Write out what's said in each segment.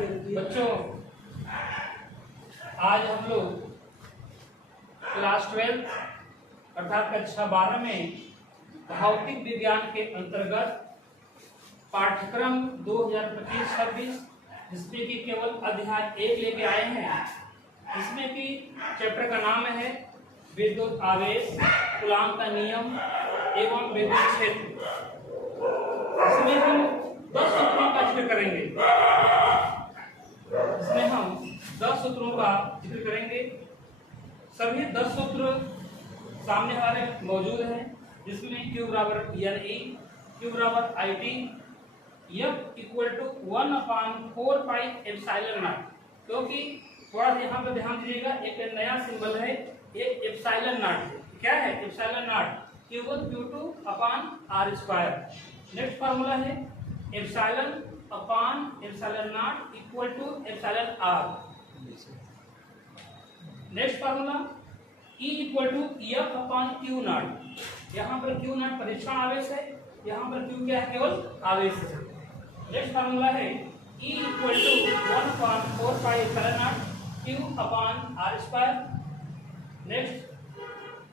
बच्चों, आज हम लोग क्लास 12 अर्थात कक्षा 12 में भौतिक विज्ञान के अंतर्गत पाठ्यक्रम 2025-26 जिसमें कि केवल अध्याय 1 लेके आए हैं। इसमें कि चैप्टर का नाम है विद्युत आवेश, कूलॉम का नियम एवं विद्युत क्षेत्र। इसमें हम 10 सूत्रों का जिक्र करेंगे। इसमें हम 10 सूत्रों का जिक्र करेंगे। सभी 10 सूत्र सामने हमारे मौजूद हैं, जिसमें Q बराबर NE, Q बराबर IT, F equal to 1/4 pi epsilon naught. क्योंकि थोड़ा यहाँ पर ध्यान दीजिएगा, एक नया सिंबल है, एक एप्सिलॉन नॉट। क्या है epsilon naught? Q1 Q2 upon R square. Next formula है epsilon upon epsilon naught equal to epsilon R। Next formula E equal to F upon Q naught. यहाँ पर Q नॉट परीक्षण आवेश है, यहाँ पर Q क्या है? केवल आवेश है। नेक्स्ट फार्मूला है E equal to 1/4 pi epsilon naught Q upon R square. Next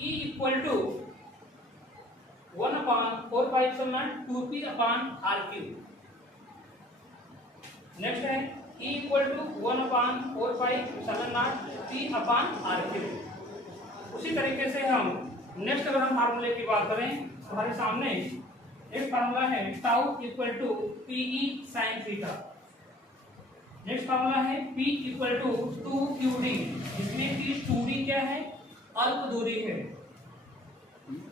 E equal to 1/4 pi epsilon naught 2P upon RQ। Next है E equal to 1/4 pi epsilon naught P upon RQ। उसी तरीके से हम next अगर हम फार्मूले की बात करें तो हमारे सामने एक फार्मूला है tau equal to PE sin theta. Next formula है P इक्वल टू 2QD, जिसमें कि 2D क्या है? अल्प दूरी है।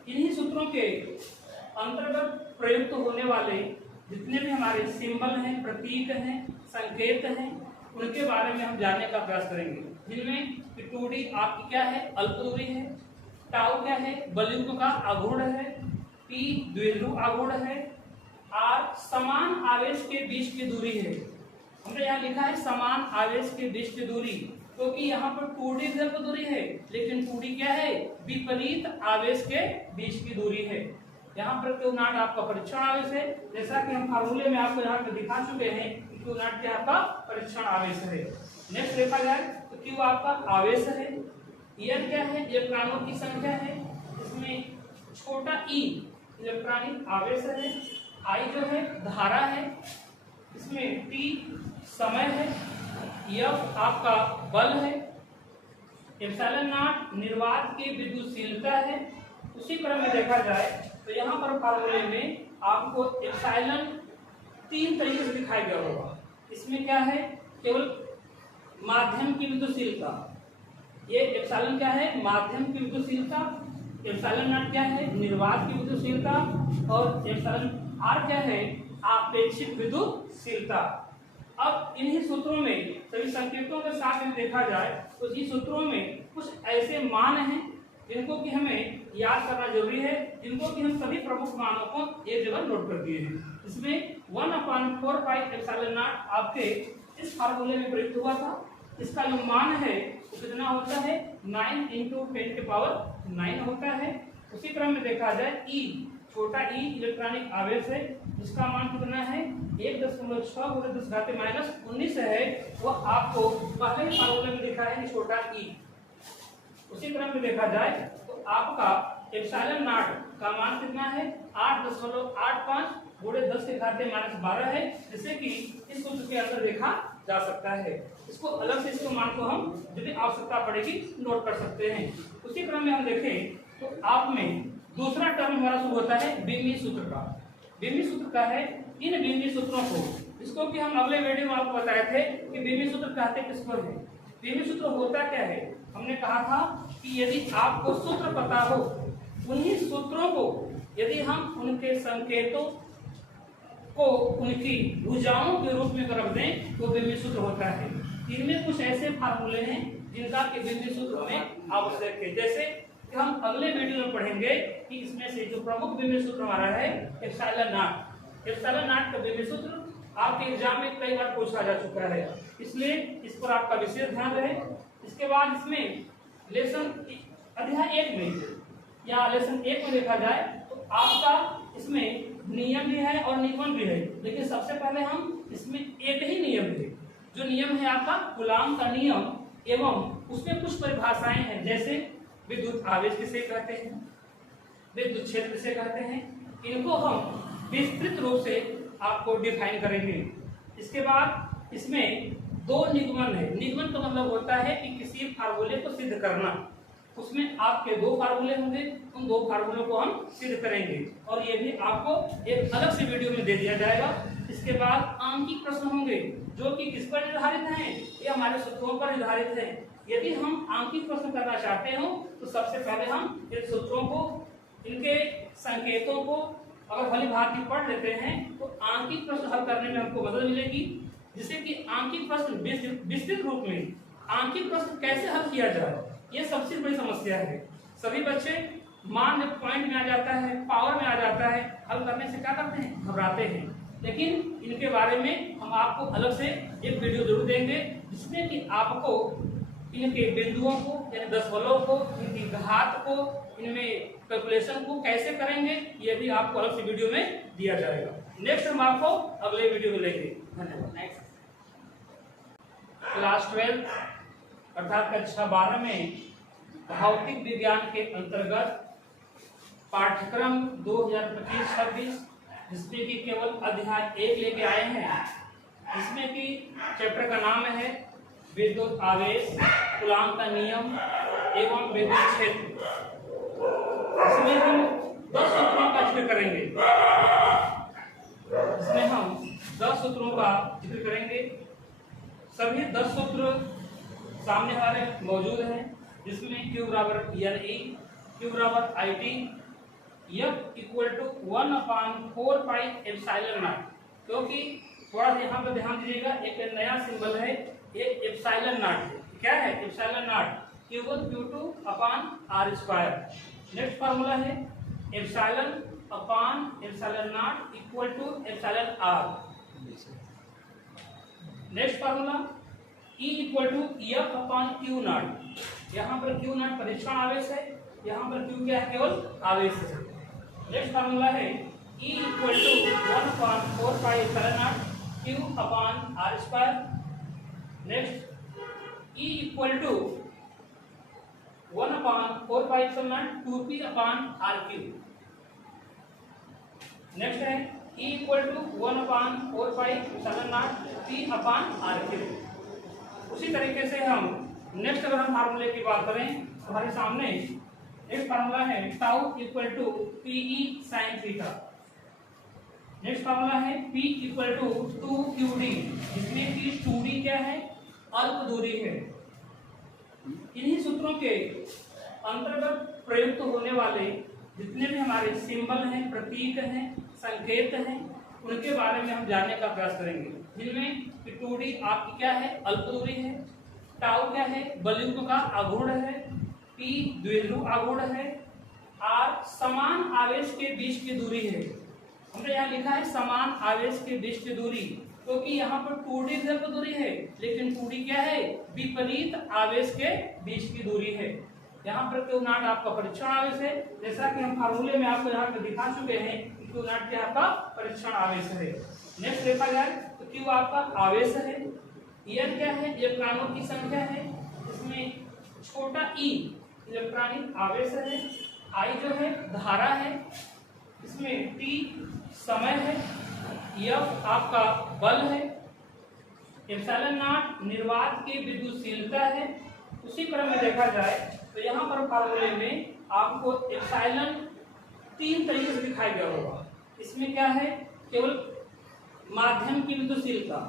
इन्हीं सूत्रों के अंतर्गत प्रयुक्त होने वाले जितने भी हमारे सिंबल हैं, प्रतीक हैं, संकेत हैं, उनके बारे में हम जानने का प्रयास करेंगे। जिनमें 2D आपकी क्या है? अल्प दूरी है। टाउ क्या है? बलयुग्म का आघूर्ण है। P द्विध्रुव आघूर्ण है। R समान आवेश के बीच की दूरी है। हमने यहाँ लिखा है समान आवेश के बीच की दूरी, क्योंकि यहाँ पर 2D अल्प दूरी है, लेकिन 2D क्या है? विपरीत आवेश के बीच की दूरी है। यहाँ पर Q नॉट आपका परीक्षण आवेश है, जैसा कि हम फार्मूले में आपको यहाँ पे दिखा चुके हैं कि Q नॉट क्या आपका परीक्षण आवेश है। नेक्स्ट देखा जाए तो Q आपका आवेश है। N क्या है? इलेक्ट्रॉनों की संख्या है। इसमें छोटा e इलेक्ट्रॉनिक आवेश है। I जो है धारा है। इसमें T समय है। F आपका बल है। एप्सिलॉन नॉट निर्वात की विद्युतशीलता है। उसी क्रम में देखा जाए तो यहाँ पर फार्मूले में आपको एप्सिलॉन 3 तरीके से दिखाई गया होगा। इसमें क्या है? केवल माध्यम की विद्युतशीलता। ये एप्सिलॉन क्या है? माध्यम की विद्युतशीलता। एप्सिलॉन नॉट क्या है? निर्वात की विद्युतशीलता। और एप्सिलॉन R क्या है? आपेक्षिक विद्युतशीलता। अब इन्हीं सूत्रों में सभी संकेतों के साथ में देखा जाए तो इस सूत्रों में कुछ ऐसे मान हैं जिनको कि हमें याद करना जरूरी है, जिनको कि हम सभी प्रमुख मानों को एक जगह नोट कर दिए हैं। इसमें 1/4 पाई एप्सिलॉन नॉट आपके इस फार्मूले में प्रयुक्त हुआ था। इसका जो मान है वो कितना होता है? 9 × 10⁹ होता है। उसी क्रम में देखा जाए E छोटा e इलेक्ट्रॉनिक आवेश है, जिसका मान कितना है? 1.6 × 10⁻19 है। वो आपको पहले फार्मूले में दिखा है छोटा e। उसी क्रम में देखा जाए तो आपका एप्सिलॉन नॉट का मान कितना है? 8.85 × 10⁻12 है, जिससे कि इस सूत्र के अंदर देखा जा सकता है। इसको अलग से इसको मान को हम जब भी आवश्यकता पड़ेगी नोट कर सकते हैं। उसी क्रम में हम देखें तो आप में दूसरा टर्म हमारा शुरू होता है बिंबी सूत्र का। बिंबी सूत्र का है इन बिंबी सूत्रों को, इसको कि हम अगले वीडियो में आपको बताए थे कि बिंबी सूत्र कहते किसको है। बिंबी सूत्र होता क्या है? हमने कहा था कि यदि आपको सूत्र पता हो, उन्हीं सूत्रों को यदि हम उनके संकेतों को उनकी भुजाओं के रूप में रख दें तो बिंबी सूत्र होता है। इनमें कुछ ऐसे फार्मूले हैं जिनका कि बिंबी सूत्र में आवश्यक है। जैसे कि हम अगले वीडियो में पढ़ेंगे कि इसमें से जो प्रमुख बिंबी सूत्र हमारा है एप्सिलॉन नॉट। एप्सिलॉन नॉट का बिंबी सूत्र आपके एग्जाम में कई बार पूछा जा चुका है, इसलिए इस पर आपका विशेष ध्यान रहे। इसके बाद इसमें लेसन अध्याय 1 में या लेसन 1 में देखा जाए तो आपका इसमें नियम भी है और निगमन भी है, लेकिन सबसे पहले हम इसमें एक ही नियम है जो नियम है आपका कूलाम का नियम, एवं उसमें कुछ परिभाषाएं हैं, जैसे विद्युत आवेश किसे कहते हैं, विद्युत क्षेत्र किसे कहते हैं, इनको हम विस्तृत रूप से आपको डिफाइन करेंगे। इसके बाद इसमें दो निगमन है। निगमन का मतलब होता है कि किसी फार्मूले को सिद्ध करना, उसमें आपके दो फार्मूले होंगे, उन दो फार्मूलों को हम सिद्ध करेंगे और ये भी आपको एक अलग से वीडियो में दे दिया जाएगा। इसके बाद आंकिक प्रश्न होंगे जो कि किस पर निर्धारित हैं, ये हमारे सूत्रों पर निर्धारित हैं। यदि हम आंकिक प्रश्न करना चाहते हो तो सबसे पहले हम इन सूत्रों को, इनके संकेतों को अगर भली भांति पढ़ लेते हैं तो आंकिक प्रश्न हल करने में हमको मदद मिलेगी, जिससे कि आंकिक प्रश्न विस्तृत रूप में आंकिक प्रश्न कैसे हल किया जाए, ये सबसे बड़ी समस्या है। सभी बच्चे मान पॉइंट में आ जाता है, पावर में आ जाता है, हल करने से क्या करते हैं, घबराते हैं। लेकिन इनके बारे में हम आपको अलग से एक वीडियो जरूर देंगे, जिसमें कि आपको इनके बिंदुओं को यानी दशमलव को, इनकी घात को, इनमें कैलकुलेशन को कैसे करेंगे, ये भी आपको अलग से वीडियो में दिया जाएगा। नेक्स्ट हम आपको अगले वीडियो में लेंगे। धन्यवाद। नेक्स्ट क्लास 12 अर्थात कक्षा 12 में भौतिक विज्ञान के अंतर्गत पाठ्यक्रम 2025-26, जिसमें कि केवल अध्याय 1 लेके आए हैं, जिसमें कि चैप्टर का नाम है विद्युत आवेश, कूलाम का नियम एवं विद्युत क्षेत्र। इसमें हम 10 सूत्रों का जिक्र करेंगे। इसमें हम 10 सूत्रों का जिक्र करेंगे। सभी 10 सूत्र सामने हमारे मौजूद हैं, जिसमें Q बराबर NE, Q बराबर IT, F equal to 1/4 pi epsilon naught. क्योंकि थोड़ा यहाँ पर ध्यान दीजिएगा, एक नया सिंबल है, एक एप्सिलॉन नॉट है। क्या है epsilon naught? Q1 Q2 upon R square. Next formula है epsilon upon epsilon naught equal to epsilon R। Next formula E equal to F upon Q naught. यहाँ पर Q नॉट परीक्षण आवेश है, यहाँ पर Q क्या है, केवल आवेश है। नेक्स्ट फार्मूला है E equal to 1/4 pi epsilon naught Q upon R square. Next E equal to 1/4 pi epsilon naught 2P upon RQ। Next है E equal to 1/4 pi epsilon naught P upon RQ। उसी तरीके से हम next अगर हम फार्मूले की बात करें तो हमारे सामने एक फार्मूला है tau equal to PE sin theta. Next formula है P इक्वल टू 2QD, जिसमें कि 2D क्या है, अल्प दूरी है। इन्हीं सूत्रों के अंतर्गत प्रयुक्त होने वाले जितने भी हमारे सिंबल हैं, प्रतीक हैं, संकेत हैं, उनके बारे में हम जानने का प्रयास करेंगे, जिनमें 2D आपकी क्या है, अल्प दूरी है, टाउ क्या है, बलयुग्म का आघूर्ण है, P द्विध्रुव आघूर्ण है, R समान आवेश के बीच की दूरी है। हमने यहाँ लिखा है समान आवेश के बीच की दूरी, क्योंकि यहाँ पर 2D अल्प दूरी है, लेकिन 2D क्या है, विपरीत आवेश के बीच की दूरी है। यहाँ पर Q नॉट आपका परीक्षण आवेश है, जैसा कि हम फार्मूले में आपको यहाँ पे दिखा चुके हैं, Q नॉट क्या आपका परीक्षण आवेश है। नेक्स्ट देखा जाए तो Q आपका आवेश है, N क्या है, इलेक्ट्रॉनों की संख्या है, इसमें छोटा e इलेक्ट्रॉनिक आवेश है, I जो है धारा है, इसमें T समय है, F आपका बल है, एप्सिलॉन नॉट निर्वात की विद्युतशीलता है। उसी क्रम में देखा जाए तो यहाँ पर फार्मूले में आपको एप्सिलॉन 3 तरीके से दिखाया गया होगा। इसमें क्या है, केवल माध्यम की विद्युतशीलता,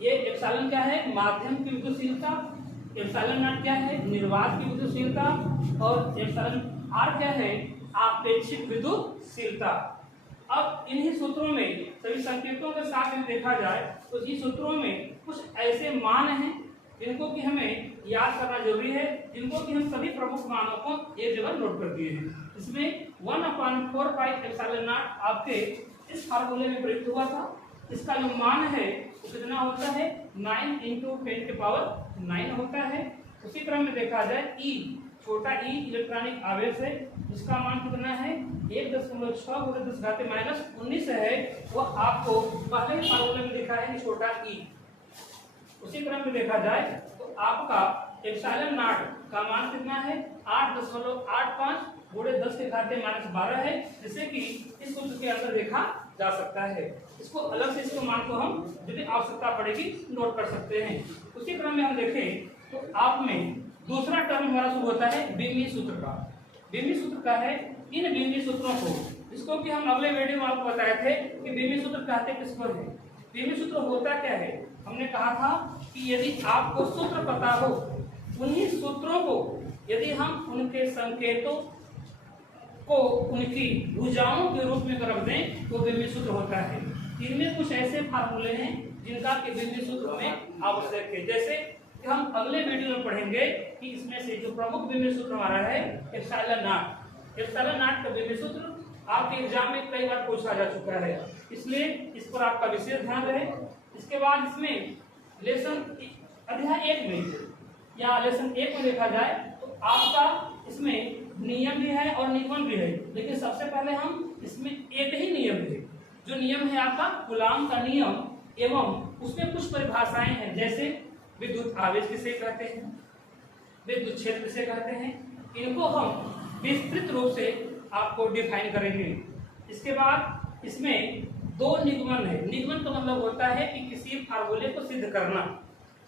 ये एप्सिलॉन क्या है, माध्यम की विद्युतशीलता, एप्सिलॉन नॉट क्या है, निर्वात की विद्युतशीलता, और एप्सिलॉन R क्या है, आपेक्षिक विद्युतशीलता। अब इन्हीं सूत्रों में सभी संकेतों के साथ में देखा जाए तो इस सूत्रों में कुछ ऐसे मान हैं जिनको कि हमें याद करना जरूरी है, जिनको कि हम सभी प्रमुख मानों को एक जगह नोट कर दिए हैं। इसमें 1/4 पाई एप्सिलॉन नॉट आपके इस फार्मूले में प्रयुक्त हुआ था। इसका जो मान है वो कितना होता है, 9 × 10⁹ होता है। उसी क्रम में देखा जाए E छोटा e इलेक्ट्रॉनिक आवेश है, जिसका मान कितना है, 1.6 × 10⁻⁻19 है। वो आपको पहले फार्मूले में दिखा है कि छोटा e। उसी क्रम में देखा जाए तो आपका एप्सिलॉन नॉट का मान कितना है 8.85 गुणे 10 के घाते -12 है, जिससे कि इस सूत्र के अंदर देखा जा सकता है। इसको अलग से इसको मान को हम यदि आवश्यकता पड़ेगी नोट कर सकते हैं। उसी क्रम में हम देखें तो आप में दूसरा टर्म हमारा शुरू होता है बीमी सूत्र का। बीमी सूत्र का है इन बीमी सूत्रों को, इसको कि हम अगले वीडियो में आपको बताए थे कि बीमी सूत्र कहते किसको है। बीमी सूत्र होता क्या है, हमने कहा था कि यदि आपको सूत्र पता हो, उन्हीं सूत्रों को यदि हम उनके संकेतों को उनकी भुजाओं के रूप में रख दें तो बीमी सूत्र होता है। इनमें कुछ ऐसे फार्मूले हैं जिनका कि बीमी सूत्र में आवश्यक है, जैसे कि हम अगले वीडियो में पढ़ेंगे कि इसमें से जो प्रमुख बीमी सूत्र हमारा है एप्सिलॉन नॉट। एप्सिलॉन नॉट का बीमी सूत्र आपके एग्जाम में कई बार पूछा जा चुका है, इसलिए इस पर आपका विशेष ध्यान रहे। इसके बाद इसमें लेसन अध्याय 1 में या लेसन 1 में देखा जाए तो आपका इसमें नियम भी है और निगमन भी है, लेकिन सबसे पहले हम इसमें एक ही नियम है। जो नियम है आपका कूलॉम का नियम, एवं उसमें कुछ परिभाषाएं हैं, जैसे विद्युत आवेश किसे कहते हैं, विद्युत क्षेत्र किसे कहते हैं, इनको हम विस्तृत रूप से आपको डिफाइन करेंगे। इसके बाद इसमें 2 निगमन है। निगमन का मतलब होता है कि किसी फार्मूले को सिद्ध करना,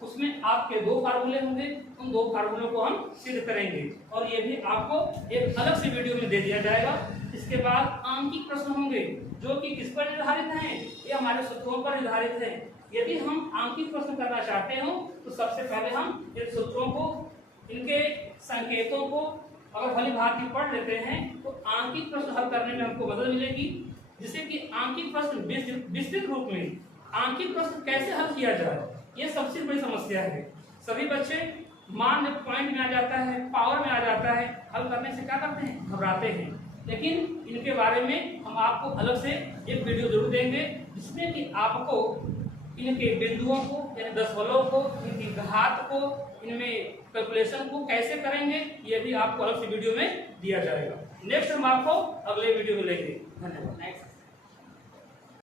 उसमें आपके 2 फार्मूले होंगे, उन 2 फार्मूलों को हम सिद्ध करेंगे और ये भी आपको एक अलग से वीडियो में दे दिया जाएगा। इसके बाद आंकिक प्रश्न होंगे जो कि किस पर निर्धारित हैं, ये हमारे सूत्रों पर निर्धारित हैं। यदि हम आंकिक प्रश्न करना चाहते हो तो सबसे पहले हम इन सूत्रों को, इनके संकेतों को अगर भली भांति पढ़ लेते हैं तो आंकिक प्रश्न हल करने में हमको मदद मिलेगी, जिससे कि आंकिक प्रश्न विस्तृत रूप में आंकिक प्रश्न कैसे हल किया जाए, ये सबसे बड़ी समस्या है। सभी बच्चे मान पॉइंट में आ जाता है, पावर में आ जाता है, हल करने से क्या करते हैं, घबराते हैं। लेकिन इनके बारे में हम आपको अलग से एक वीडियो जरूर देंगे, जिसमें कि आपको इनके बिंदुओं को यानी दशमलव को, इनकी घात को, इनमें कैलकुलेशन को कैसे करेंगे, ये भी आपको अलग से वीडियो में दिया जाएगा। नेक्स्ट हम आपको अगले वीडियो में लेंगे। धन्यवाद।